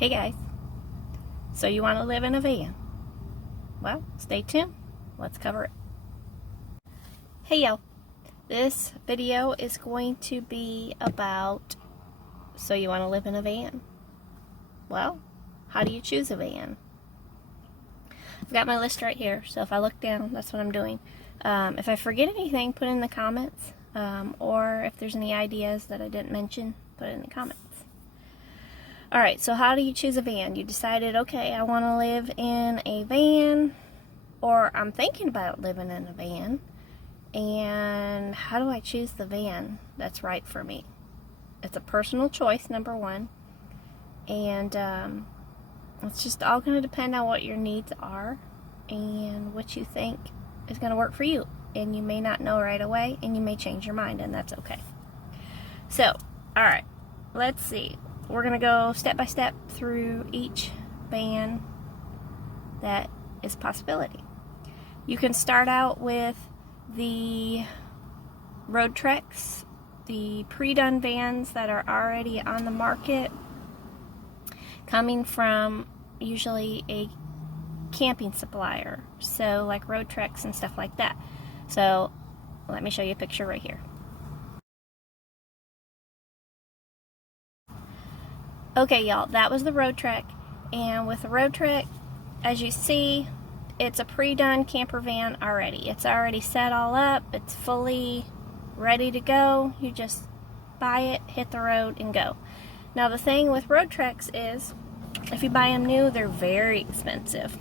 Hey guys, so you want to live in a van? Well, stay tuned. Let's cover it. Hey y'all, this video is going to be about, so you want to live in a van? Well, how do you choose a van? I've got my list right here, so if I look down, that's what I'm doing. If I forget anything, put it in the comments, or if there's any ideas that I didn't mention, put it in the comments. Alright, so how do you choose a van? You decided, okay, I want to live in a van, or I'm thinking about living in a van, and how do I choose the van that's right for me? It's a personal choice, number one, and it's just all going to depend on what your needs are and what you think is going to work for you. And you may not know right away, and you may change your mind, and that's okay. So, alright, let's see. We're going to go step by step through each van that is a possibility. You can start out with the Roadtrex, the pre-done vans that are already on the market, coming from usually a camping supplier, so like Roadtrex and stuff like that. So let me show you a picture right here. Okay y'all, that was the Roadtrek, and with the Roadtrek, as you see, it's a pre-done camper van already. It's already set all up, it's fully ready to go. You just buy it, hit the road, and go. Now the thing with Roadtreks is, if you buy them new, they're very expensive.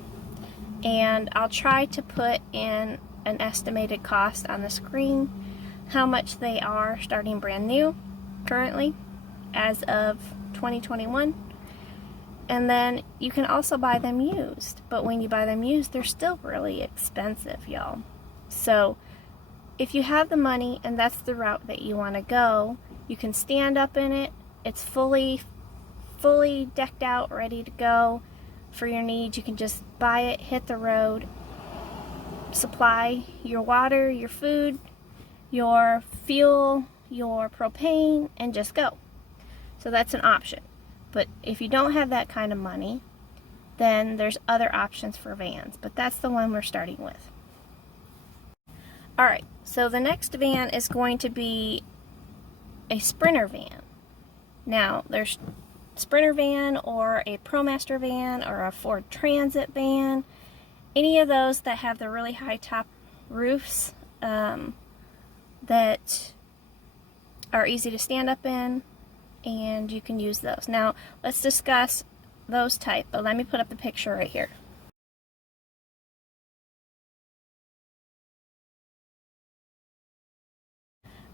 And I'll try to put in an estimated cost on the screen, how much they are starting brand new, currently, as of 2021. And then you can also buy them used, but when you buy them used, they're still really expensive, y'all. So if you have the money and that's the route that you want to go, you can stand up in it. It's fully decked out, ready to go for your needs. You can just buy it, hit the road, supply your water, your food, your fuel, your propane, and just go. So that's an option. But if you don't have that kind of money, then there's other options for vans. But that's the one we're starting with. Alright, so the next van is going to be a Sprinter van. Now, there's Sprinter van or a ProMaster van or a Ford Transit van. Any of those that have the really high top roofs that are easy to stand up in, and you can use those. Now, let's discuss those type, but let me put up the picture right here.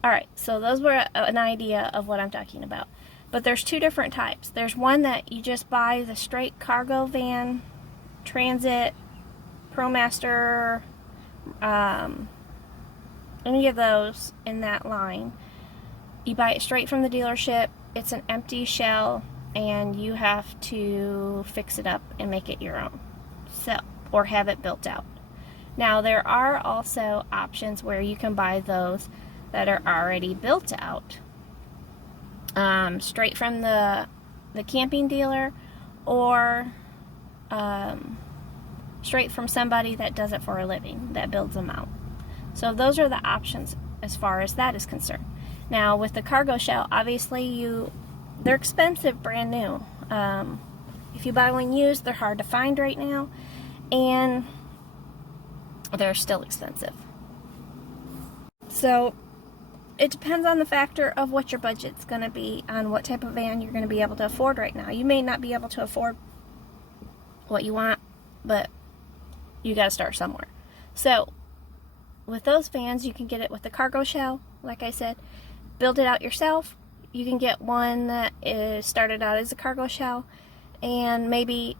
Alright, so those were an idea of what I'm talking about. But there's two different types. There's one that you just buy the straight cargo van, Transit, ProMaster, any of those in that line. You buy it straight from the dealership. It's an empty shell, and you have to fix it up and make it your own, so, or have it built out. Now there are also options where you can buy those that are already built out, straight from the camping dealer, or straight from somebody that does it for a living, that builds them out. So those are the options as far as that is concerned. Now with the cargo shell, obviously they're expensive brand new. If you buy one used, they're hard to find right now, and they're still expensive. So it depends on the factor of what your budget's going to be, on what type of van you're going to be able to afford right now. You may not be able to afford what you want, but you got to start somewhere. So with those vans, you can get it with the cargo shell, like I said. Build it out yourself. You can get one that is started out as a cargo shell, and maybe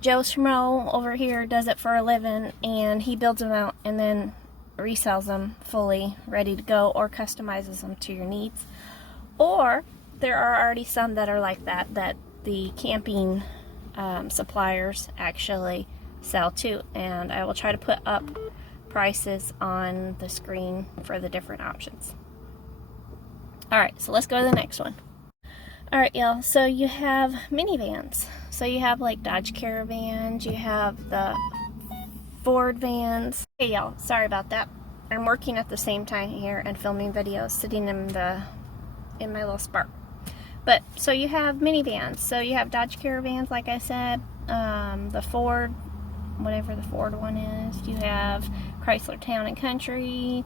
Joe Schmo over here does it for a living, and he builds them out and then resells them fully ready to go, or customizes them to your needs. Or there are already some that are like that the camping suppliers actually sell too, and I will try to put up prices on the screen for the different options. Alright, so let's go to the next one. Alright, y'all, so you have minivans. So you have like Dodge Caravans, you have the Ford vans. Hey y'all, sorry about that. I'm working at the same time here and filming videos, sitting in my little Spark. But so you have minivans. So you have Dodge Caravans, like I said, the Ford, whatever the Ford one is. You have Chrysler Town and Country.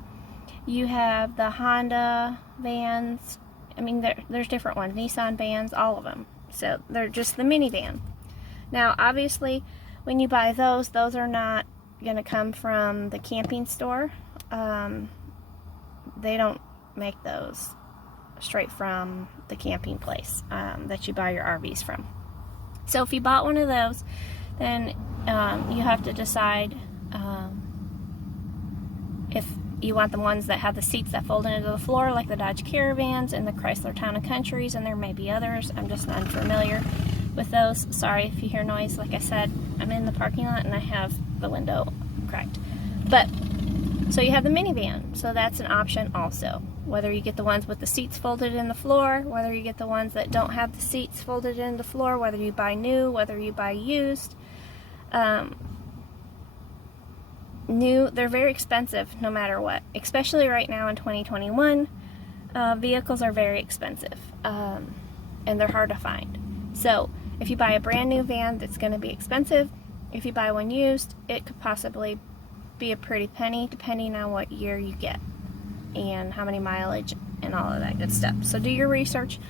You have the Honda vans. I mean, there's different ones. Nissan vans, all of them. So they're just the minivan. Now, obviously, when you buy those are not going to come from the camping store. They don't make those straight from the camping place that you buy your RVs from. So if you bought one of those, then you have to decide if you want the ones that have the seats that fold into the floor, like the Dodge Caravans and the Chrysler Town & Countries, and there may be others. I'm just unfamiliar with those. Sorry if you hear noise. Like I said, I'm in the parking lot and I have the window cracked. But, so you have the minivan, so that's an option also. Whether you get the ones with the seats folded in the floor, whether you get the ones that don't have the seats folded in the floor, whether you buy new, whether you buy used. New, they're very expensive no matter what, especially right now in 2021. Vehicles are very expensive, and they're hard to find. So if you buy a brand new van, that's going to be expensive. If you buy one used, it could possibly be a pretty penny, depending on what year you get and how many mileage and all of that good stuff. So do your research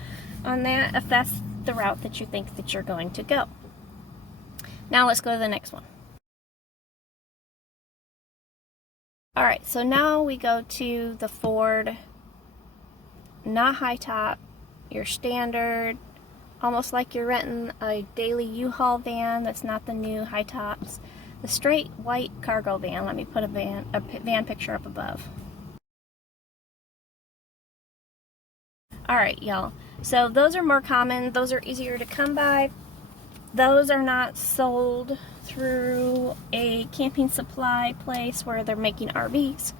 on that if that's the route that you think that you're going to go. Now let's go to the next one. Alright, so now we go to the Ford, not high top, your standard, almost like you're renting a daily U-Haul van that's not the new high tops. The straight white cargo van. Let me put a van picture up above. Alright, y'all. So those are more common. Those are easier to come by. Those are not sold through a camping supply place where they're making RVs.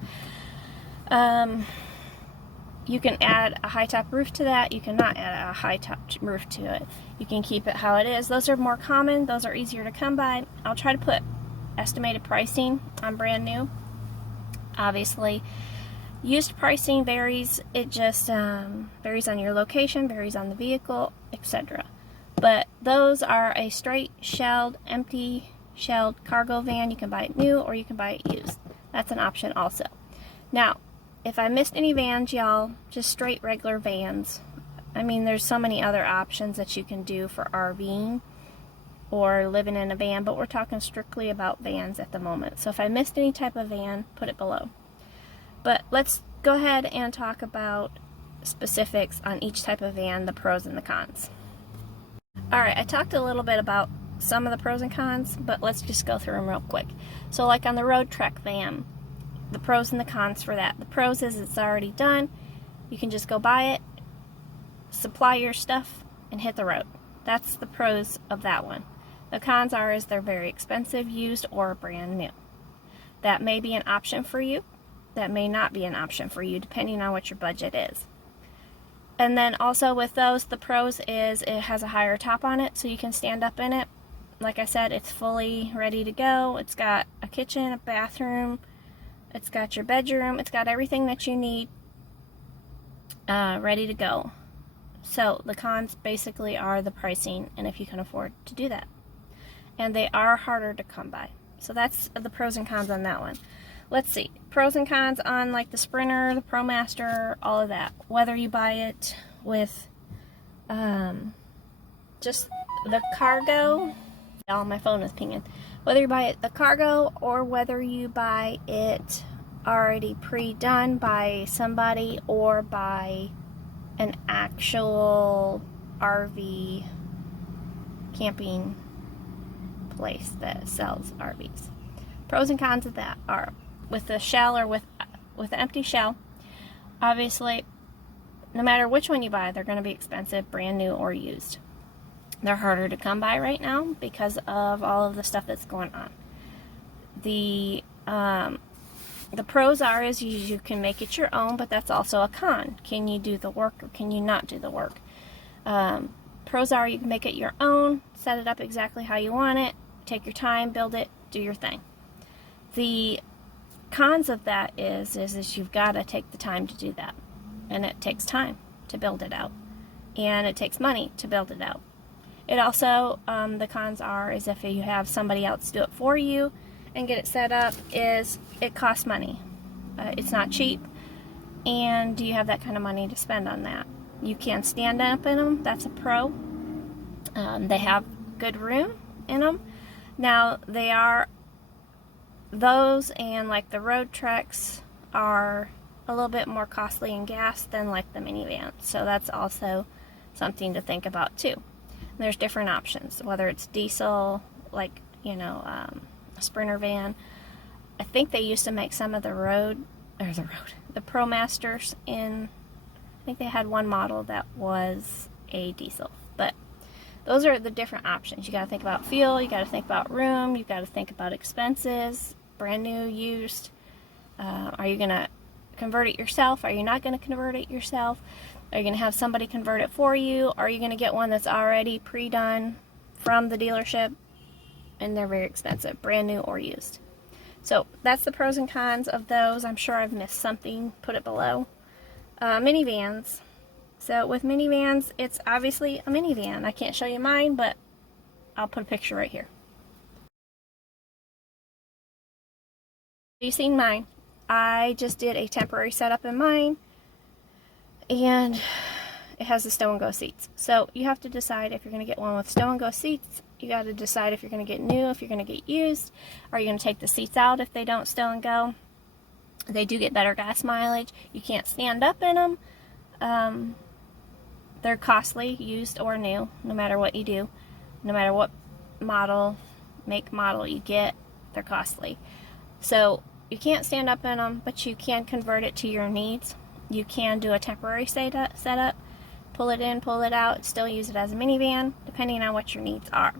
You can add a high top roof to that. You cannot add a high top roof to it. You can keep it how it is. Those are more common. Those are easier to come by. I'll try to put estimated pricing on brand new. Obviously, used pricing varies. It just varies on your location, varies on the vehicle, etc. But those are a straight shelled, empty shelled cargo van. You can buy it new or you can buy it used. That's an option also. Now, if I missed any vans, y'all, just straight regular vans. I mean, there's so many other options that you can do for RVing or living in a van, but we're talking strictly about vans at the moment. So if I missed any type of van, put it below. But let's go ahead and talk about specifics on each type of van, the pros and the cons. Alright, I talked a little bit about some of the pros and cons, but let's just go through them real quick. So like on the Road Trek van, the pros and the cons for that. The pros is it's already done. You can just go buy it, supply your stuff, and hit the road. That's the pros of that one. The cons is they're very expensive, used, or brand new. That may be an option for you. That may not be an option for you, depending on what your budget is. And then also with those, the pros is it has a higher top on it, so you can stand up in it. Like I said, it's fully ready to go. It's got a kitchen, a bathroom, it's got your bedroom, it's got everything that you need ready to go. So the cons basically are the pricing and if you can afford to do that. And they are harder to come by. So that's the pros and cons on that one. Let's see, pros and cons on like the Sprinter, the ProMaster, all of that. Whether you buy it with just the cargo, oh, my phone is pinging. Whether you buy it the cargo or whether you buy it already pre-done by somebody or by an actual RV camping place that sells RVs. Pros and cons of that are with the shell or with the empty shell. Obviously, no matter which one you buy, they're going to be expensive, brand new or used. They're harder to come by right now because of all of the stuff that's going on. The pros is you can make it your own, but that's also a con. Can you do the work or can you not do the work? Pros are you can make it your own, set it up exactly how you want it, take your time, build it, do your thing. The cons of that is you've got to take the time to do that, and it takes time to build it out, and it takes money to build it out. It also, the cons is if you have somebody else do it for you and get it set up, is it costs money. It's not cheap, and do you have that kind of money to spend on that? You can stand up in them, that's a pro. They have good room in them. Now, those and like the road treks are a little bit more costly in gas than like the minivan. So that's also something to think about too. There's different options, whether it's diesel, like, a Sprinter van. I think they used to make some of the ProMasters in, I think they had one model that was a diesel. But those are the different options. You got to think about fuel, you got to think about room, you got to think about expenses, brand new, used. Are you going to convert it yourself? Are you not going to convert it yourself? Are you going to have somebody convert it for you? Are you going to get one that's already pre-done from the dealership? And they're very expensive, brand new or used. So that's the pros and cons of those. I'm sure I've missed something. Put it below. Minivans. So with minivans, it's obviously a minivan. I can't show you mine, but I'll put a picture right here. You've seen mine. I just did a temporary setup in mine, and it has the stow and go seats. So you have to decide if you're going to get one with stow and go seats. You got to decide if you're going to get new, if you're going to get used. Are you going to take the seats out if they don't stow and go? They do get better gas mileage. You can't stand up in them. They're costly, used or new, no matter what you do. No matter what make model you get, they're costly. So you can't stand up in them, but you can convert it to your needs. You can do a temporary setup, pull it in, pull it out, still use it as a minivan, depending on what your needs are.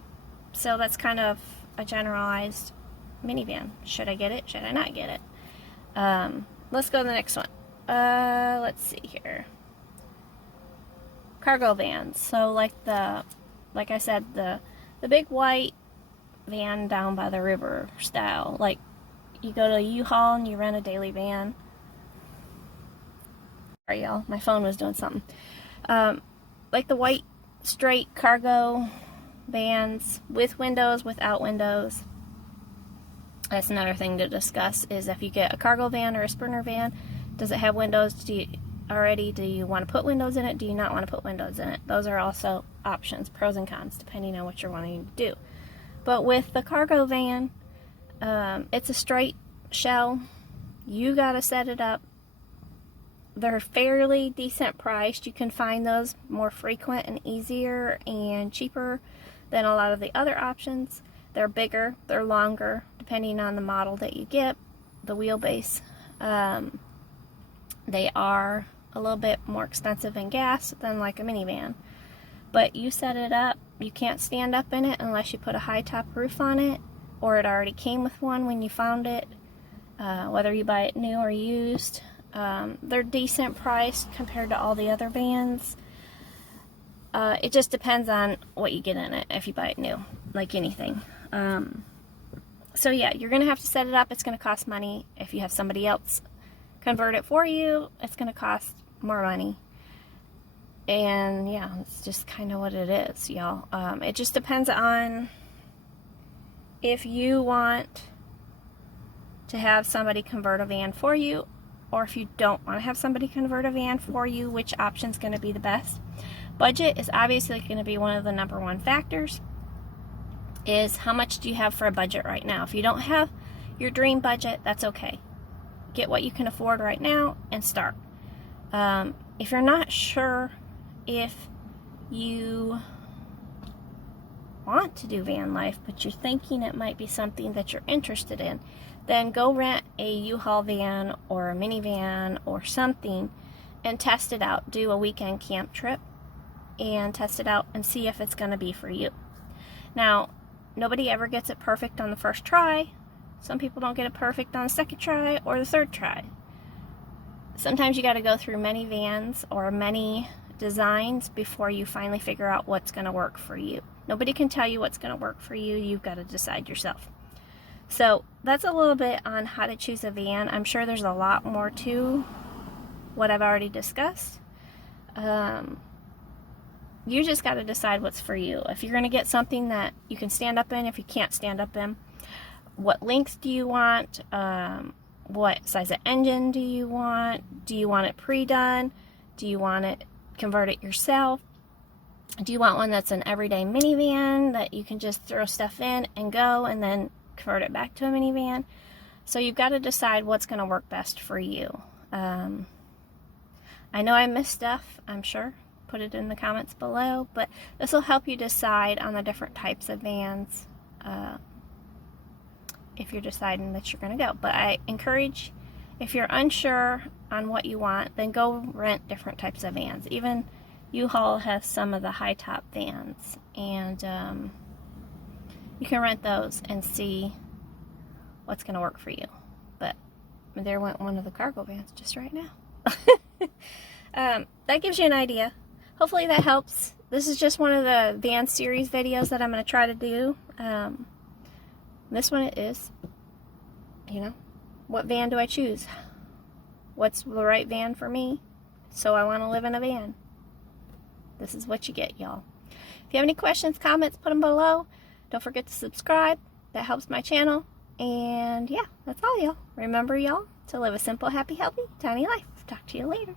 So that's kind of a generalized minivan. Should I get it? Should I not get it? Let's go to the next one. Let's see here. Cargo vans. So like I said, the big white van down by the river style. Like you go to a U-Haul and you rent a daily van. Sorry y'all, my phone was doing something. Like the white straight cargo vans with windows, without windows. That's another thing to discuss, is if you get a cargo van or a Sprinter van, does it have windows? Do you want to put windows in it? Do you not want to put windows in it? Those are also options, pros and cons, depending on what you're wanting to do. But with the cargo van, it's a straight shell. You got to set it up. They're fairly decent priced. You can find those more frequent and easier and cheaper than a lot of the other options. They're bigger, they're longer, depending on the model that you get, the wheelbase. They are a little bit more expensive in gas than like a minivan. But you set it up, you can't stand up in it unless you put a high top roof on it, or it already came with one when you found it, whether you buy it new or used. They're decent priced compared to all the other vans. It just depends on what you get in it if you buy it new, like anything. So yeah, you're going to have to set it up. It's going to cost money. If you have somebody else convert it for you, it's going to cost more money. And yeah, it's just kind of what it is, y'all. It just depends on if you want to have somebody convert a van for you, or if you don't want to have somebody convert a van for you, which option's going to be the best. Budget is obviously going to be one of the number one factors. Is how much do you have for a budget right now? If you don't have your dream budget, that's okay. Get what you can afford right now and start. If you're not sure if you want to do van life, but you're thinking it might be something that you're interested in, then go rent a U-Haul van or a minivan or something and test it out. Do a weekend camp trip and test it out and see if it's going to be for you. Now, nobody ever gets it perfect on the first try. Some people don't get it perfect on the second try or the third try. Sometimes you got to go through many vans or many designs before you finally figure out what's going to work for you. Nobody can tell you what's going to work for you. You've got to decide yourself. So that's a little bit on how to choose a van. I'm sure there's a lot more to what I've already discussed. You just got to decide what's for you. If you're going to get something that you can stand up in, if you can't stand up in, what lengths do you want? What size of engine do you want? Do you want it pre-done? Do you want it convert it yourself? Do you want one that's an everyday minivan that you can just throw stuff in and go and then convert it back to a minivan? So you've got to decide what's going to work best for you. I know I missed stuff, I'm sure. Put it in the comments below, but this will help you decide on the different types of vans if you're deciding that you're going to go. But I encourage, if you're unsure on what you want, then go rent different types of vans. Even U-Haul has some of the high top vans, and you can rent those and see what's going to work for you. But there went one of the cargo vans just right now. That gives you an idea. Hopefully that helps. This is just one of the van series videos that I'm going to try to do. This one is, you know, what van do I choose? What's the right van for me? So I want to live in a van. This is what you get, y'all. If you have any questions, comments, put them below. Don't forget to subscribe. That helps my channel. And yeah, that's all, y'all. Remember, y'all, to live a simple, happy, healthy, tiny life. Talk to you later.